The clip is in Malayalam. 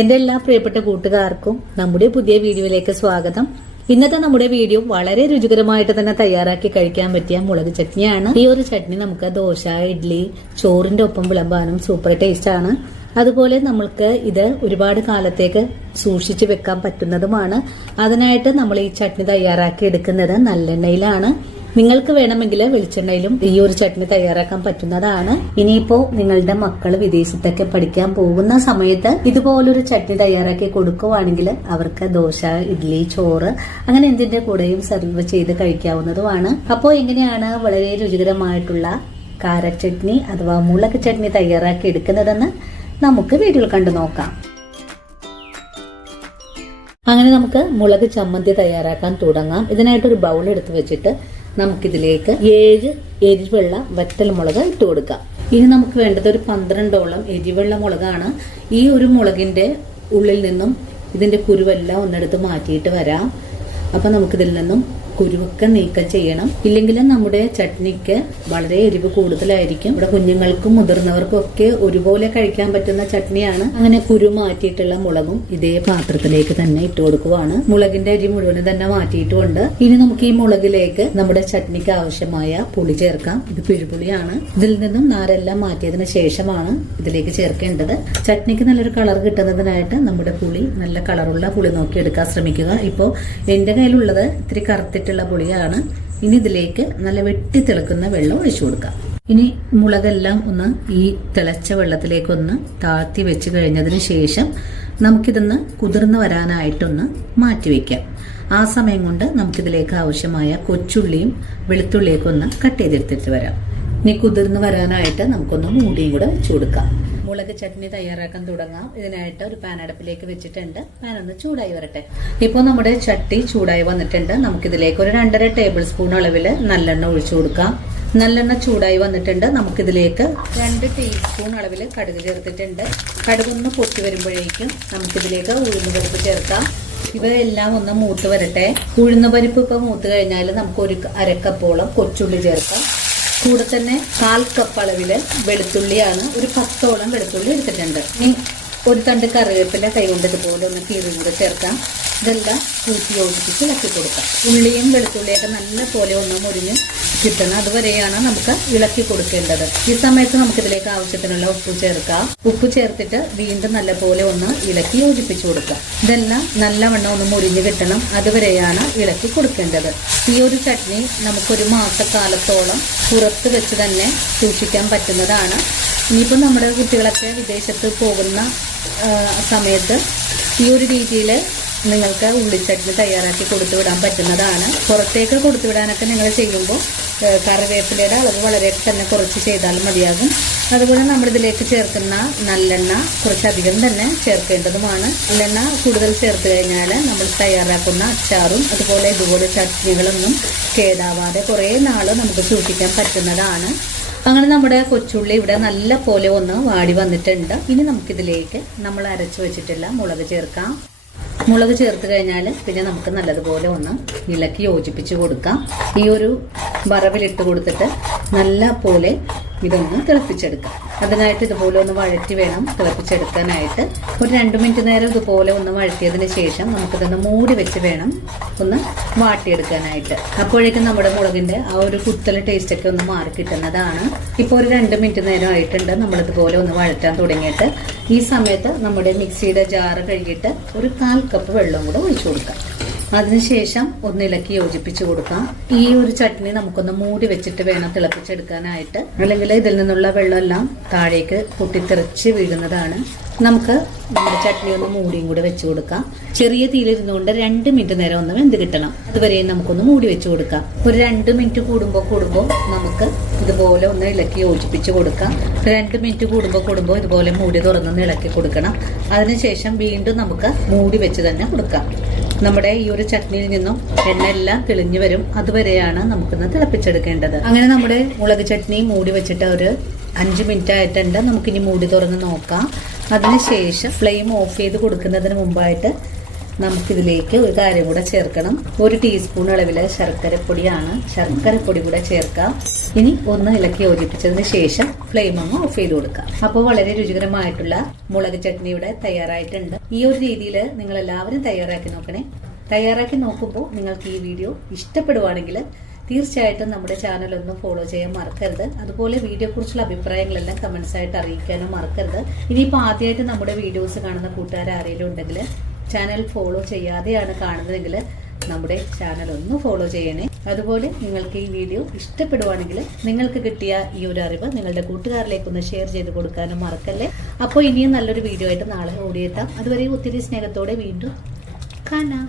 എന്റെ എല്ലാ പ്രിയപ്പെട്ട കൂട്ടുകാർക്കും നമ്മുടെ പുതിയ വീഡിയോയിലേക്ക് സ്വാഗതം. ഇന്നത്തെ നമ്മുടെ വീഡിയോ വളരെ രുചികരമായിട്ട് തന്നെ തയ്യാറാക്കി കഴിക്കാൻ പറ്റിയ മുളക് ചട്നിയാണ്. ഈ ഒരു ചട്നി നമുക്ക് ദോശ, ഇഡ്ഡലി, ചോറിന്റെ ഒപ്പം വിളമ്പാനും സൂപ്പർ ടേസ്റ്റ് ആണ്. അതുപോലെ നമ്മൾക്ക് ഇത് ഒരുപാട് കാലത്തേക്ക് സൂക്ഷിച്ചു വെക്കാൻ പറ്റുന്നതുമാണ്. അതിനായിട്ട് നമ്മൾ ഈ ചട്നി തയ്യാറാക്കി എടുക്കുന്നത് നല്ലെണ്ണയിലാണ്. നിങ്ങൾക്ക് വേണമെങ്കിൽ വെളിച്ചെണ്ണയിലും ഈ ഒരു ചട്നി തയ്യാറാക്കാൻ പറ്റുന്നതാണ്. ഇനിയിപ്പോ നിങ്ങളുടെ മക്കൾ വിദേശത്തൊക്കെ പഠിക്കാൻ പോകുന്ന സമയത്ത് ഇതുപോലൊരു ചട്നി തയ്യാറാക്കി കൊടുക്കുവാണെങ്കിൽ അവർക്ക് ദോശ, ഇഡ്ഡലി, ചോറ് അങ്ങനെ എന്തിന്റെ കൂടെയും സെർവ് ചെയ്ത് കഴിക്കാവുന്നതുമാണ്. അപ്പോൾ എങ്ങനെയാണ് വളരെ രുചികരമായിട്ടുള്ള കാരറ്റ് ചട്നി അഥവാ മുളക് ചട്നി തയ്യാറാക്കി എടുക്കുന്നതെന്ന് നമുക്ക് വീഡിയോയിൽ കണ്ടു നോക്കാം. അങ്ങനെ നമുക്ക് മുളക് ചമ്മന്തി തയ്യാറാക്കാൻ തുടങ്ങാം. ഇതിനായിട്ടൊരു ബൗൾ എടുത്ത് വെച്ചിട്ട് നമുക്കിതിലേക്ക് 7 എരിവെള്ള വറ്റൽ മുളക് ഇട്ട് കൊടുക്കാം. ഇനി നമുക്ക് വേണ്ടത് ഒരു 12ഓളം എരിവെള്ള മുളകാണ്. ഈ ഒരു മുളകിന്റെ ഉള്ളിൽ നിന്നും ഇതിന്റെ കുരുവെല്ലാം ഒന്നെടുത്ത് മാറ്റിയിട്ട് വരാം. അപ്പൊ നമുക്കിതിൽ നിന്നും കുരുവൊക്കെ നീക്കം ചെയ്യണം. ഇല്ലെങ്കിൽ നമ്മുടെ ചട്നിക്ക് വളരെ എരിവ് കൂടുതലായിരിക്കും. ഇവിടെ കുഞ്ഞുങ്ങൾക്കും മുതിർന്നവർക്കും ഒക്കെ ഒരുപോലെ കഴിക്കാൻ പറ്റുന്ന ചട്നിയാണ്. അങ്ങനെ കുരു മാറ്റിയിട്ടുള്ള മുളകും ഇതേ പാത്രത്തിലേക്ക് തന്നെ ഇട്ട് കൊടുക്കുവാണ്. മുളകിന്റെ അരി മുഴുവനും തന്നെ മാറ്റിയിട്ടുമുണ്ട്. ഇനി നമുക്ക് ഈ മുളകിലേക്ക് നമ്മുടെ ചട്നിക്ക് ആവശ്യമായ പുളി ചേർക്കാം. ഇത് പിഴുപുളിയാണ്. ഇതിൽ നിന്നും നാരെല്ലാം മാറ്റിയതിനു ശേഷമാണ് ഇതിലേക്ക് ചേർക്കേണ്ടത്. ചട്നിക്ക് നല്ലൊരു കളർ കിട്ടുന്നതിനായിട്ട് നമ്മുടെ പുളി നല്ല കളറുള്ള പുളി നോക്കി എടുക്കാൻ ശ്രമിക്കുക. ഇപ്പോ എന്റെ കയ്യിലുള്ളത് ഇത്തിരി കറുത്തിട്ടുള്ള പുളിയാണ്. ഇനി ഇതിലേക്ക് നല്ല വെട്ടി തിളക്കുന്ന വെള്ളം ഒഴിച്ചു കൊടുക്കാം. ഇനി മുളകെല്ലാം ഒന്ന് ഈ തിളച്ച വെള്ളത്തിലേക്കൊന്ന് താഴ്ത്തി വെച്ച് കഴിഞ്ഞതിന് ശേഷം നമുക്കിതൊന്ന് കുതിർന്ന് വരാനായിട്ടൊന്ന് മാറ്റിവെക്കാം. ആ സമയം കൊണ്ട് നമുക്കിതിലേക്ക് ആവശ്യമായ കൊച്ചുള്ളിയും വെളുത്തുള്ളിയൊക്കെ ഒന്ന് കട്ട് ചെയ്തെടുത്തിട്ട് വരാം. ഇനി കുതിർന്ന് വരാനായിട്ട് നമുക്കൊന്ന് മൂടിയും കൂടെ വെച്ചു കൊടുക്കാം. മുളക് ചട്നി തയ്യാറാക്കാൻ തുടങ്ങാം. ഇതിനായിട്ട് ഒരു പാൻ അടുപ്പിലേക്ക് വെച്ചിട്ടുണ്ട്. പാൻ ഒന്ന് ചൂടായി വരട്ടെ. ഇപ്പോൾ നമ്മുടെ ചട്ടി ചൂടായി വന്നിട്ടുണ്ട്. നമുക്കിതിലേക്ക് ഒരു 2.5 ടേബിൾ സ്പൂൺ അളവിൽ നല്ലെണ്ണ ഒഴിച്ചു കൊടുക്കാം. നല്ലെണ്ണ ചൂടായി വന്നിട്ടുണ്ട്. നമുക്കിതിലേക്ക് 2 ടീസ്പൂൺ അളവിൽ കടുക് ചേർത്തിട്ടുണ്ട്. കടുകൊന്ന് പൊട്ടി വരുമ്പോഴേക്കും നമുക്കിതിലേക്ക് ഉഴുന്നുപരിപ്പ് ചേർക്കാം. ഇവയെല്ലാം ഒന്ന് മൂത്ത് വരട്ടെ. ഉഴുന്നുപരിപ്പ് ഇപ്പൊ മൂത്ത് കഴിഞ്ഞാൽ നമുക്ക് ഒരു 1/2 കപ്പോളം കൊച്ചുള്ളി ചേർക്കാം. കൂടെ തന്നെ 1/4 കപ്പ് അളവില് വെളുത്തുള്ളിയാണ്. ഒരു 10ഓളം വെളുത്തുള്ളി എടുത്തിട്ടുണ്ട്. ഇനി ഒരു തണ്ട് കറിവേപ്പില കൈകൊണ്ട് ഇതുപോലെ ഒന്ന് കീറി കൂടെ ചേർക്കാം. ഇതെല്ലാം കൂട്ടി യോജിപ്പിച്ച് ഇളക്കി കൊടുക്കാം. ഉള്ളിയും വെളുത്തുള്ളിയൊക്കെ നല്ല പോലെ ഒന്ന് മുരിഞ്ഞ് കിട്ടണം. അതുവരെയാണ് നമുക്ക് ഇളക്കി കൊടുക്കേണ്ടത്. ഈ സമയത്ത് നമുക്കിതിലേക്ക് ആവശ്യത്തിനുള്ള ഉപ്പ് ചേർക്കാം. ഉപ്പ് ചേർത്തിട്ട് വീണ്ടും നല്ല പോലെ ഒന്ന് ഇളക്കി യോജിപ്പിച്ചു കൊടുക്കാം. ഇതെല്ലാം നല്ലവണ്ണം ഒന്ന് മുരിഞ്ഞ് കിട്ടണം. അതുവരെയാണ് ഇളക്കി കൊടുക്കേണ്ടത്. ഈ ഒരു ചട്നി നമുക്കൊരു മാസക്കാലത്തോളം പുറത്ത് വെച്ച് തന്നെ സൂക്ഷിക്കാൻ പറ്റുന്നതാണ്. ഇനിയിപ്പോൾ നമ്മുടെ കുട്ടികളൊക്കെ വിദേശത്ത് പോകുന്ന സമയത്ത് ഈ ഒരു രീതിയിൽ നിങ്ങൾക്ക് ഉള്ളിച്ചട്നി തയ്യാറാക്കി കൊടുത്തുവിടാൻ പറ്റുന്നതാണ്. പുറത്തേക്ക് കൊടുത്തുവിടാനൊക്കെ നിങ്ങൾ ചെയ്യുമ്പോൾ കറിവേപ്പിലയുടെ അളവ് വളരെ തന്നെ കുറച്ച് ചെയ്താലും മതിയാകും. അതുപോലെ നമ്മളിതിലേക്ക് ചേർക്കുന്ന നല്ലെണ്ണ കുറച്ചധികം തന്നെ ചേർക്കേണ്ടതുമാണ്. നല്ലെണ്ണ കൂടുതൽ ചേർത്ത് കഴിഞ്ഞാൽ നമ്മൾ തയ്യാറാക്കുന്ന അച്ചാറും അതുപോലെ ഇതുപോലെ ചട്നികളൊന്നും കേടാവാതെ കുറേ നാൾ നമുക്ക് സൂക്ഷിക്കാൻ പറ്റുന്നതാണ്. അങ്ങനെ നമ്മുടെ കൊച്ചുള്ളി ഇവിടെ നല്ല പോലെ ഒന്ന് വാടി വന്നിട്ടുണ്ട്. ഇനി നമുക്കിതിലേക്ക് നമ്മൾ അരച്ചു വെച്ചിട്ടുള്ള മുളക് ചേർക്കാം. മുളക് ചേർത്ത് കഴിഞ്ഞാൽ പിന്നെ നമുക്ക് നല്ലതുപോലെ ഒന്ന് ഇളക്കി യോജിപ്പിച്ച് കൊടുക്കാം. ഈ ഒരു വറവിലിട്ട് കൊടുത്തിട്ട് നല്ല പോലെ ഇതൊന്ന് തിളപ്പിച്ചെടുക്കാം. അതിനായിട്ട് ഇതുപോലെ ഒന്ന് വഴറ്റി വേണം തിളപ്പിച്ചെടുക്കാനായിട്ട്. ഒരു 2 മിനിറ്റ് നേരം ഇതുപോലെ ഒന്ന് വഴറ്റിയതിന് ശേഷം നമുക്കിതൊന്ന് മൂടി വെച്ച് വേണം ഒന്ന് വാട്ടിയെടുക്കാനായിട്ട്. അപ്പോഴേക്കും നമ്മുടെ മുളകിന്റെ ആ ഒരു കുത്തൽ ടേസ്റ്റ് ഒക്കെ ഒന്ന് മാറി കിട്ടുന്നതാണ്. ഇപ്പോൾ ഒരു 2 മിനിറ്റ് നേരം ആയിട്ടുണ്ട് നമ്മളിതുപോലെ ഒന്ന് വഴറ്റാൻ തുടങ്ങിയിട്ട്. ഈ സമയത്ത് നമ്മുടെ മിക്സിയുടെ ജാറ് കഴുകിയിട്ട് ഒരു 1/4 കപ്പ് വെള്ളം കൂടെ ഒഴിച്ചു കൊടുക്കാം. അതിനുശേഷം ഒന്ന് ഇളക്കി യോജിപ്പിച്ച് കൊടുക്കാം. ഈ ഒരു ചട്നി നമുക്കൊന്ന് മൂടി വെച്ചിട്ട് വേണം തിളപ്പിച്ചെടുക്കാനായിട്ട്. അല്ലെങ്കിൽ ഇതിൽ നിന്നുള്ള വെള്ളമെല്ലാം താഴേക്ക് പൊട്ടിത്തെറിച്ച് വീഴുന്നതാണ്. നമുക്ക് നമ്മുടെ ചട്നി ഒന്ന് മൂടിയും കൂടെ വെച്ച് കൊടുക്കാം. ചെറിയ തീയിലിരുന്നുകൊണ്ട് 2 മിനിറ്റ് നേരം ഒന്ന് വെന്ത് കിട്ടണം. അതുവരെയും നമുക്കൊന്ന് മൂടി വെച്ച് കൊടുക്കാം. ഒരു 2 മിനിറ്റ് കൂടുമ്പോൾ നമുക്ക് ഇതുപോലെ ഒന്ന് ഇളക്കി യോജിപ്പിച്ച് കൊടുക്കാം. 2 മിനിറ്റ് കൂടുമ്പോൾ ഇതുപോലെ മൂടി തുറന്നൊന്ന് ഇളക്കി കൊടുക്കണം. അതിനുശേഷം വീണ്ടും നമുക്ക് മൂടി വെച്ച് തന്നെ കൊടുക്കാം. നമ്മുടെ ഈ ഒരു ചട്നിയിൽ നിന്നും എണ്ണ എല്ലാം തെളിഞ്ഞു വരും. അതുവരെയാണ് നമുക്കൊന്ന് തിളപ്പിച്ചെടുക്കേണ്ടത്. അങ്ങനെ നമ്മുടെ മുളക് ചട്നി മൂടി വെച്ചിട്ട് ഒരു 5 മിനിറ്റ് ആയിട്ടുണ്ട്. നമുക്കിനി മൂടി തുറന്ന് നോക്കാം. അതിനുശേഷം ഫ്ലെയിം ഓഫ് ചെയ്ത് കൊടുക്കുന്നതിന് മുമ്പായിട്ട് നമുക്കിതിലേക്ക് ഒരു കാര്യം കൂടെ ചേർക്കണം. 1 ടീസ്പൂൺ അളവില് ശർക്കരപ്പൊടിയാണ്. ശർക്കരപ്പൊടി കൂടെ ചേർക്കാം. ഇനി ഒന്ന് ഇളക്കി യോജിപ്പിച്ചതിന് ശേഷം ഫ്ലെയിം അങ്ങ് ഓഫ് ചെയ്ത് കൊടുക്കാം. അപ്പോൾ വളരെ രുചികരമായിട്ടുള്ള മുളക് ചട്നി ഇവിടെ തയ്യാറായിട്ടുണ്ട്. ഈ ഒരു രീതിയിൽ നിങ്ങൾ എല്ലാവരും തയ്യാറാക്കി നോക്കണേ. തയ്യാറാക്കി നോക്കുമ്പോൾ നിങ്ങൾക്ക് ഈ വീഡിയോ ഇഷ്ടപ്പെടുവാണെങ്കിൽ തീർച്ചയായിട്ടും നമ്മുടെ ചാനൽ ഒന്ന് ഫോളോ ചെയ്യാൻ മറക്കരുത്. അതുപോലെ വീഡിയോ കുറിച്ചുള്ള അഭിപ്രായങ്ങളെല്ലാം കമന്റ്സ് ആയിട്ട് അറിയിക്കാനും മറക്കരുത്. ഇനിയിപ്പോൾ ആദ്യമായിട്ട് നമ്മുടെ വീഡിയോസ് കാണുന്ന കൂട്ടുകാർ ആരെങ്കിലും ഉണ്ടെങ്കിൽ ചാനൽ ഫോളോ ചെയ്യാതെയാണ് കാണുന്നതെങ്കിൽ നമ്മുടെ ചാനൽ ഒന്ന് ഫോളോ ചെയ്യണേ. അതുപോലെ നിങ്ങൾക്ക് ഈ വീഡിയോ ഇഷ്ടപ്പെടുവാണെങ്കിൽ നിങ്ങൾക്ക് കിട്ടിയ ഈ ഒരു അറിവ് നിങ്ങളുടെ കൂട്ടുകാരിലേക്ക് ഒന്ന് ഷെയർ ചെയ്ത് കൊടുക്കാനും മറക്കല്ലേ. അപ്പോൾ ഇനിയും നല്ലൊരു വീഡിയോ ആയിട്ട് നാളെ ഓടിയെത്താം. അതുവരെ ഒത്തിരി സ്നേഹത്തോടെ വീണ്ടും കാണാം.